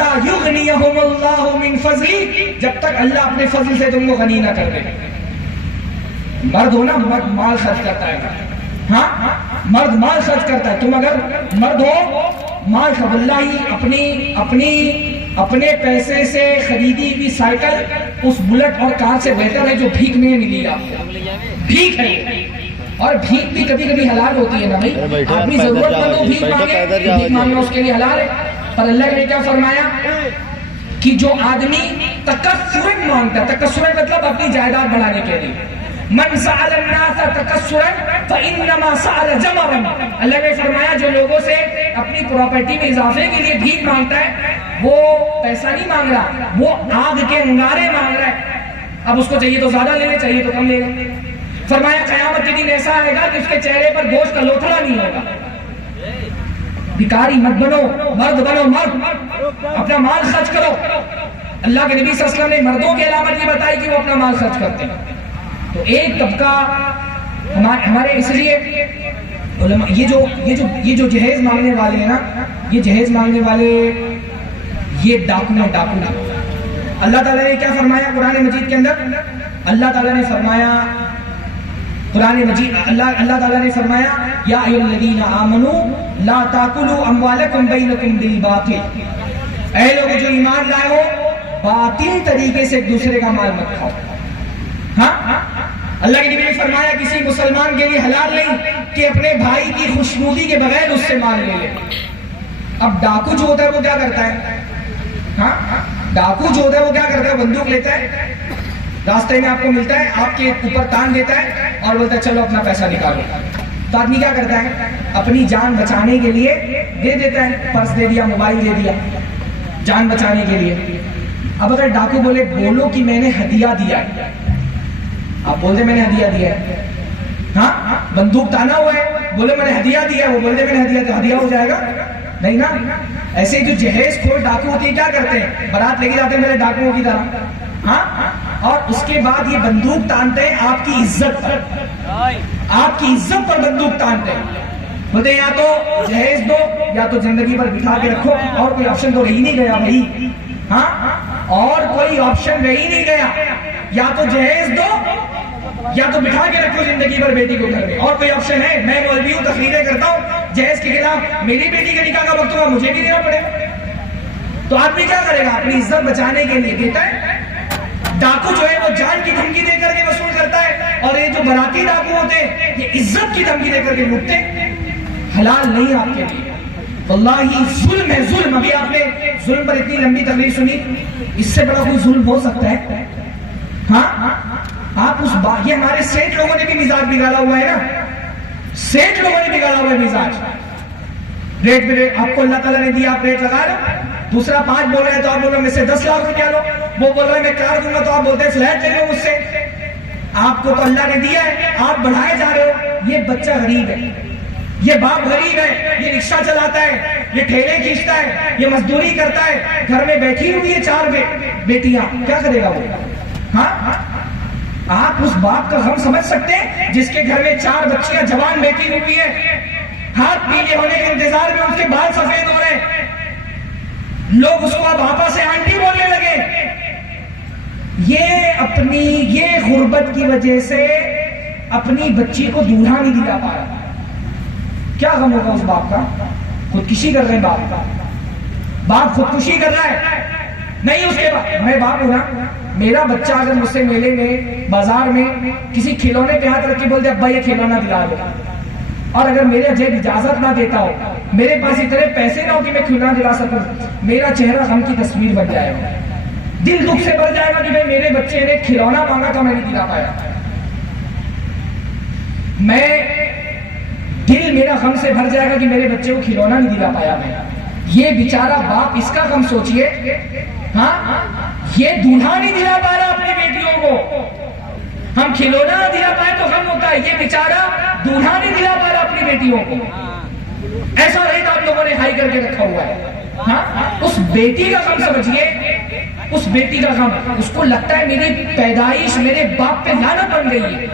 حتی یغنیہم اللہ من فضلی، جب تک اللہ اپنے فضل سے تم کو غنی نہ کر دے۔ مرد ہو نا، مرد مال خرچ کرتا ہے، ہاں مرد مال خرچ کرتا ہے۔ تم اگر مرد ہو، مال خرچ، اللہ ہی اپنے پیسے سے خریدی ہوئی سائیکل اس بلٹ اور کار سے بہتر ہے جو بھیک میں ملی آپ کو۔ بھیک ہے، اور بھیک بھی کبھی کبھی حلال ہوتی ہے نا بھائی، آدمی ضرورت مند ہو بھیک مانگے، بھیک مانگنا اس کے لیے حلال ہے۔ پر اللہ نے کیا فرمایا کہ جو آدمی تکثرن مانگتا ہے، تکثرن مطلب اپنی جائیداد بڑھانے کے لیے، من سأل الناس تکثرن فإنما سأل جمرا، اللہ نے فرمایا جو لوگوں سے اپنی پراپرٹی میں اضافے کے لیے بھیک مانگتا ہے وہ پیسہ نہیں مانگ رہا، وہ آگ کے انگارے مانگ رہا ہے۔ اب اس کو چاہیے تو زیادہ لے لے، چاہیے تو کم لے لے۔ فرمایا قیامت کے دن ایسا آئے گا کہ اس کے چہرے پر گوشت کا لوتھڑا نہیں ہوگا۔ بھکاری مت بنو، مرد بنو، مرد اپنا مال خرچ کرو۔ اللہ کے نبی صلی اللہ علیہ وسلم نے مردوں کی علامت یہ بتائی کہ وہ اپنا مال خرچ کرتے ہیں۔ تو ایک طبقہ ہمارے، اس لیے علماء یہ جو جہیز مانگنے والے ہیں نا، یہ جہیز مانگنے والے یہ ڈاکو ڈاکو۔ اللہ تعالیٰ نے کیا فرمایا قرآن مجید کے اندر؟ اللہ تعالیٰ نے فرمایا قرآن مجید، اللہ تعالیٰ نے فرمایا یا ایھا الذین آمنوا لا تاکلوا اموالکم بینکم بالباطل، اے لوگ جو ایمان لائے ہو باطل طریقے سے ایک دوسرے کا مال مت کھاؤ۔ ہاں اللہ کے نبی نے فرمایا کسی مسلمان کے لیے حلال نہیں کہ اپنے بھائی کی خوشنودی کے بغیر اس سے مال لے لے۔ اب ڈاکو جو ہوتا ہے وہ کیا کرتا ہے؟ ہاں ڈاکو جو ہوتا ہے وہ کیا کرتا ہے؟ بندوق لیتا ہے، راستے میں آپ کو ملتا ہے، آپ کے اوپر تان دیتا ہے اور بولتا ہے چلو اپنا پیسہ نکالو۔ تو آدمی کیا کرتا ہے؟ اپنی جان بچانے کے لیے دے دیتا ہے، پرس دے دیا، موبائل دے دیا، جان بچانے کے لیے۔ اب اگر ڈاکو بولے بولو کہ میں نے ہدیہ دیا ہے، آپ بول دیں میں نے ہدیہ دیا ہے، ہاں بندوق تانا ہوا ہے، بولے میں نے ہدیہ دیا ہے، وہ بول دے میں نے ہدیہ دیا، ہدیہ ہو جائے گا؟ نہیں نا۔ ایسے جو جہیز کھول ڈاکو ہوتے ہیں کیا کرتے ہیں؟ بارات لے کے جاتے ہیں میرے ڈاکوؤں کی طرح، ہاں، اور اس کے بعد یہ بندوق تانتے ہیں آپ کی عزت پر، آپ کی عزت پر بندوق تانتے ہیں۔ بولتے ہیں یا تو جہیز دو یا تو زندگی پر بٹھا کے رکھو، اور کوئی آپشن تو رہی نہیں گیا بھائی، ہاں اور کوئی آپشن رہی نہیں گیا، یا تو جہیز دو یا تو بٹھا کے رکھو زندگی پر بیٹی کو گھر میں، اور کوئی آپشن ہے؟ میں مولوی ہوں، تقریریں کرتا ہوں جہیز کے خلاف، میری بیٹی کے نکاح کا وقت ہوا مجھے بھی دینا پڑے، تو آدمی کیا کرے گا؟ اپنی عزت بچانے کے لیے دیتا ہے۔ ڈاکو جو ہے وہ جان کی دھمکی دے کر کے وصول کرتا ہے، اور یہ جو براتی ڈاکو ہوتے ہیں یہ عزت کی دھمکی دے کر کے لوٹتے ہیں۔ حلال نہیں آپ کے لیے، واللہ ظلم ہے، ظلم۔ ابھی آپ نے ظلم پر اتنی لمبی تقریر سنی، اس سے بڑا کوئی ظلم ہو سکتا ہے؟ ہاں آپ اس بات، یہ ہمارے سیٹ لوگوں نے بھی مزاج بگاڑا ہوا ہے نا، سیٹ لوگوں نے بگاڑا ہوا ہے مزاج۔ ریٹ پہ ریٹ آپ کو اللہ تعالیٰ نے دیا، آپ ریٹ لگا لو، دوسرا 5 بول رہے ہیں تو آپ بول رہے ہیں میں سے 10 لاکھ روپیہ لو، وہ بول رہا ہے میں کار دوں گا تو آپ بولتے ہیں فلیٹ لے لو مجھ سے۔ آپ کو تو اللہ نے دیا ہے، آپ بڑھائے جا رہے ہو۔ یہ بچہ غریب ہے، یہ باپ غریب ہے، یہ رکشہ چلاتا ہے، یہ ٹھیلے کھینچتا ہے، یہ مزدوری کرتا ہے، گھر میں بیٹھی ہوئی ہے 4 بیٹیاں، کیا کرے گا وہ؟ ہاں آپ اس باپ کا غم سمجھ سکتے ہیں جس کے گھر میں 4 بچیاں جوان بیٹھی ہوئی ہیں، ہاتھ پیلے ہونے کے انتظار میں ان کے بال سفید ہو رہے ہیں، لوگ اس کو اب آپا سے آنٹی بولنے لگے۔ یہ غربت کی وجہ سے اپنی بچی کو دولہا نہیں دلا پا رہا۔ کیا غم ہوگا اس باپ کا؟ خودکشی کر رہے ہیں باپ خودکشی کر رہا ہے۔ نہیں اس کے بعد میں باپ ہوں نا، میرا بچہ اگر مجھ سے میلے میں بازار میں کسی کھلونے پہ ہاتھ رکھ کے بول دے ابا یہ کھلونا دلا دو، اور اگر میرے جیب اجازت نہ دیتا ہو، میرے پاس اتنے پیسے نہ ہو کہ میں کھلونا دلا سکوں، میرا چہرہ غم کی تصویر بن جائے گا، دل دکھ سے بھر جائے گا کہ میرے بچے نے کھلونا مانگا تھا میں نہیں دلا پایا، دل میرا غم سے بھر جائے گا کہ میرے بچے کو کھلونا نہیں دلا پایا میں۔ یہ بیچارہ باپ، اس کا غم سوچئے، ہاں یہ دولہا نہیں دلا پا رہا اپنی بیٹیوں کو، ہم کھلونا نہ دلا پائے تو غم ہوتا ہے، یہ بیچارہ دولہا نہیں دلا پا رہا اپنی بیٹیوں کو۔ ایسا ریٹ آپ لوگوں نے ہائی کر کے رکھا ہوا ہے۔ ہاں اس بیٹی کا غم سمجھیے، اس بیٹی کا غم، اس کو لگتا ہے میری پیدائش میرے باپ پہ لعنت بن گئی ہے۔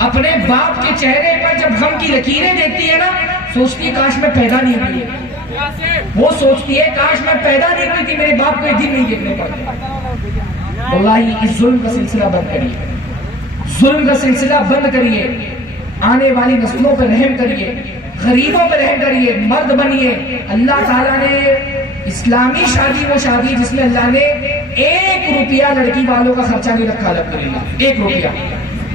اپنے باپ کے چہرے پر جب غم کی لکیریں دیکھتی ہے نا، سوچتی ہے کاش میں پیدا نہیں ہوئی ہے، وہ سوچتی ہے کاش میں پیدا نہیں ہوئی تھی، میرے باپ کو ایک دن نہیں دیکھنے پڑتے۔ واللہ اس ظلم کا سلسلہ بند کریے، ظلم کا سلسلہ بند کریے، آنے والی نسلوں پر رحم کریے، غریبوں پر رحم کریے، مرد بنیے۔ اللہ تعالیٰ نے اسلامی شادی وہ شادی جس میں اللہ نے 1 روپیہ لڑکی والوں کا خرچہ نہیں رکھا، الحمدللہ 1 روپیہ۔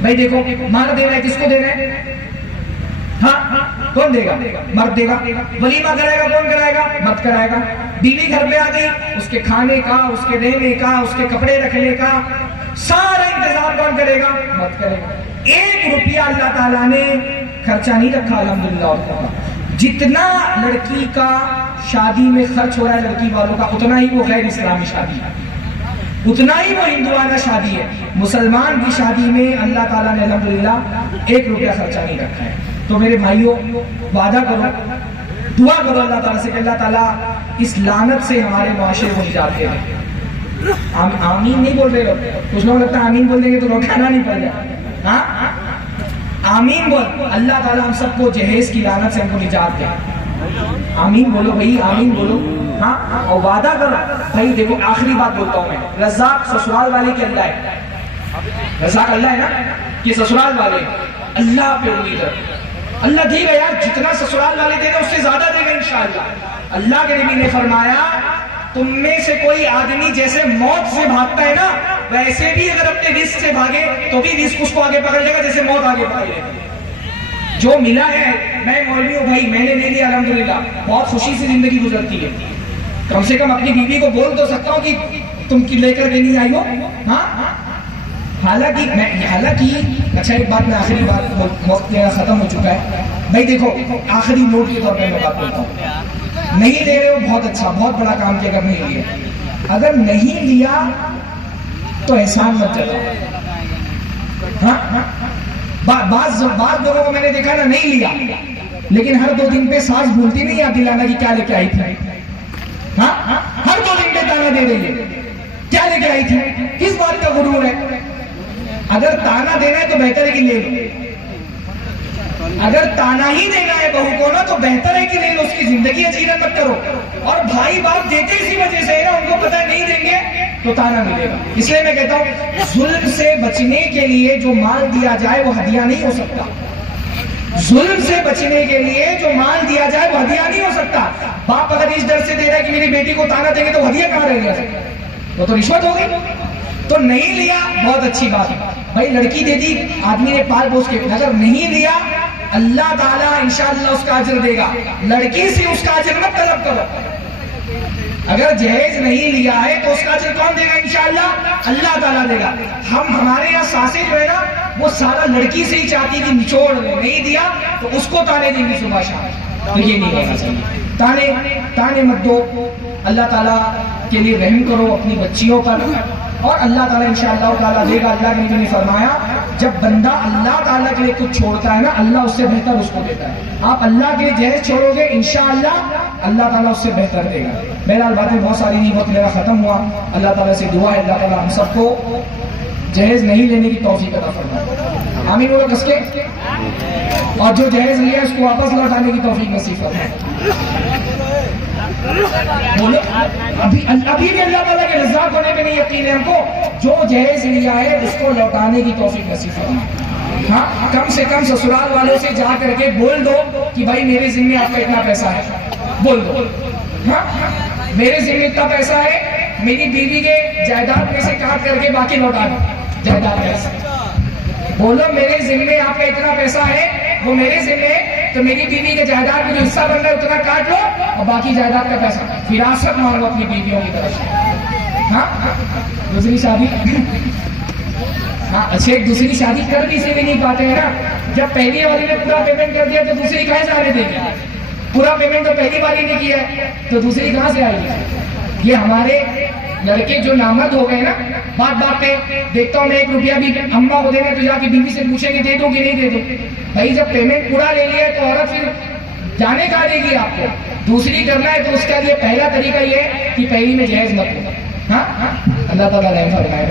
بھائی دیکھو مہر دینا ہے، کس کو دینا ہے؟ ہاں کون دے گا؟ مرد دے گا۔ ولیمہ کرائے گا کون کرائے گا؟ مرد کرائے گا۔ بیوی گھر پہ آ گئی، اس کے کھانے کا، اس کے رہنے کا، اس کے کپڑے رکھنے کا سارا انتظام کون کرے گا؟ مرد کرے گا۔ 1 روپیہ اللہ تعالیٰ نے خرچہ نہیں رکھا الحمدللہ عورتوں کا۔ جتنا لڑکی کا شادی میں خرچ ہو رہا ہے لڑکی والوں کا، اتنا ہی وہ غیر اسلامی شادی ہے، اتنا ہی وہ ہندوانہ شادی ہے۔ مسلمان کی شادی میں اللہ تعالیٰ نے الحمدللہ 1 روپیہ خرچہ نہیں رکھا ہے۔ تو میرے بھائیوں وعدہ کرو، دعا کرو اللہ تعالیٰ سے کہ اللہ تعالیٰ اس لعنت سے ہمارے معاشرے کو نجات دے دے۔ آمین نہیں بول رہے لوگ، کچھ لوگ لگتا ہے آمین بول دیں گے تو لوٹانا نہیں پڑ جائے۔ ہاں آمین بول، اللہ تعالیٰ ہم سب کو جہیز کی لعنت سے ہم کو نجات دے۔ آمین بولو بھائی، آمین بولو۔ ہاں اور وعدہ کرو بھائی، دیکھو آخری بات بولتا ہوں میں، رزاق سسرال والے کے اللہ ہے، رزاق اللہ ہے نا، یہ سسرال والے اللہ پہ امید ہے۔ اللہ دے گا یار، جتنا سسرال والے دے گا اس سے زیادہ دے گا انشاءاللہ۔ اللہ کے نبی نے فرمایا تم میں سے کوئی آدمی جیسے موت سے بھاگتا ہے نا، ویسے بھی اگر اپنے رزق سے بھاگے تو بھی رزق اس کو آگے پکڑ لے گا جیسے موت آگے پکڑ لے گا۔ جو ملا ہے، میں مولوی ہوں بھائی، میں نے لے لیا الحمدللہ، بہت خوشی سے زندگی گزرتی ہے۔ کم سے کم اپنی بیوی کو بول تو سکتا ہوں کہ تم کی لے کر کے نہیں آئی ہو۔ ہاں حالانکہ اچھا ایک بات، میں آخری بات، وقت میرا ختم ہو چکا ہے بھائی۔ دیکھو آخری نوٹ کے طور پہ میں بات کرتا ہوں، نہیں لے رہے ہو بہت اچھا، بہت بڑا کام کیا اگر نہیں لیا۔ اگر نہیں لیا تو احسان مت جتاؤ۔ ہاں بعض لوگوں کو میں نے دیکھا نا، نہیں لیا لیکن ہر 2 دن پہ ساس بھولتی نہیں یاد دلانا کہ کیا لے کے آئی تھی۔ ہاں ہر 2 دن پہ تانا دے دیں گے، کیا لے کے آئی تھی، کس بات کا غرور ہے؟ اگر تانا دینا ہے تو بہتر ہے کہ لے لو، اگر تانا ہی دینا ہے بہو کو نا تو بہتر ہے کہ لے لو، اس کی زندگی اجیرت مت کرو۔ اور بھائی باپ دیتے اسی وجہ سے ہے نا، ان کو پتہ نہیں دیں گے تو تانا ملے گا۔ اس لیے میں کہتا ہوں ظلم سے بچنے کے لیے جو مال دیا جائے وہ ہدیہ نہیں ہو سکتا، ظلم سے بچنے کے لیے جو مال دیا جائے وہ ہدیہ نہیں ہو سکتا۔ باپ اگر اس ڈر سے دے رہا ہے کہ میری بیٹی کو تانا دیں گے تو ہدیہ کہاں رہ گیا، وہ تو رشوت ہو گئی۔ تو نہیں لیا بہت اچھی بات ہے بھائی، لڑکی دے دی آدمی نے پال پوس کے، اگر نہیں لیا اللہ تعالیٰ انشاءاللہ اس کا اجر دے گا۔ لڑکی سے اس کا اجر مت طلب کرو، اگر جہیز نہیں لیا ہے تو اس کا اجر کون دے گا؟ انشاءاللہ اللہ تعالیٰ دے گا۔ ہمارے یہاں ساسیں جو ہے نا وہ سارا لڑکی سے ہی چاہتی کہ نچوڑ دے، نہیں دیا تو اس کو تانے دیں گے صبح شام، تو یہ نہیں ہونا چاہیے۔ تانے مت دو، اللہ تعالیٰ کے لیے رحم کرو اپنی بچیوں پر، اور اللہ تعالیٰ انشاءاللہ تعالیٰ دے گا۔ اللہ کے نبی نے فرمایا جب بندہ اللہ تعالیٰ کے لیے کچھ چھوڑتا ہے نا، اللہ اس سے بہتر اس کو دیتا ہے۔ آپ اللہ کے لیے جہیز چھوڑو گے انشاءاللہ اللہ تعالیٰ اس سے بہتر دے گا۔ بہرحال باتیں بہت ساری نہیں، وقت میرا ختم ہوا۔ اللہ تعالیٰ سے دعا ہے اللہ تعالیٰ ہم سب کو جہیز نہیں لینے کی توفیق عطا فرمائے، آمین بولو کس کے، اور جو جہیز لیا اس کو واپس لوٹانے کی توفیق نصیب فرمائے۔ بولو ابھی بھی اللہ تعالیٰ کے رزاق ہونے میں نہیں یقین ہے ہم کو، جو جہیز لیا ہے اس کو لوٹانے کی توفیق نصیب فرمائے۔ ہاں کم سے کم سسرال والوں سے جا کر کے بول دو کہ بھائی میرے ذمہ آپ کا اتنا پیسہ ہے، بول دو ہاں میرے ذمہ اتنا پیسہ ہے، میری بیوی کے جائیداد میں سے کاٹ کر کے باقی لوٹا دو جائیداد پیسہ، بولو میرے ذمہ آپ کا اتنا پیسہ ہے، وہ میرے ذمہ ہے، تو میری بیوی کے جائیداد میں جو حصہ بن رہا ہے اتنا کاٹ لو، اور باقی جائیداد کا پیسہ وراثت مانگو اپنی بیویوں کی طرف سے۔ ہاں دوسری شادی، ہاں اچھا ایک دوسری شادی کر بھی اسی لیے نہیں پاتے ہیں نا، جب پہلی والی نے پورا پیمنٹ کر دیا تو دوسری کہاں سے آنے دیں گے؟ پورا پیمنٹ تو پہلی والی نے کیا ہے تو دوسری کہاں سے آئے گی؟ یہ ہمارے لڑکے جو نامرد ہو گئے نا، بات پہ دیکھتا ہوں میں 1 روپیہ بھی اماں کو دینا تو جا کے بیوی سے پوچھیں کہ دے دو کہ نہیں دے دو۔ بھائی جب پیمنٹ پورا لے لیا ہے تو عورت پھر جانے کا دے گی آپ کو، دوسری کرنا ہے تو اس کے لیے پہلا طریقہ یہ ہے کہ پہلی میں جہیز مت لو۔ ہاں اللہ تعالیٰ رحم فرمائے۔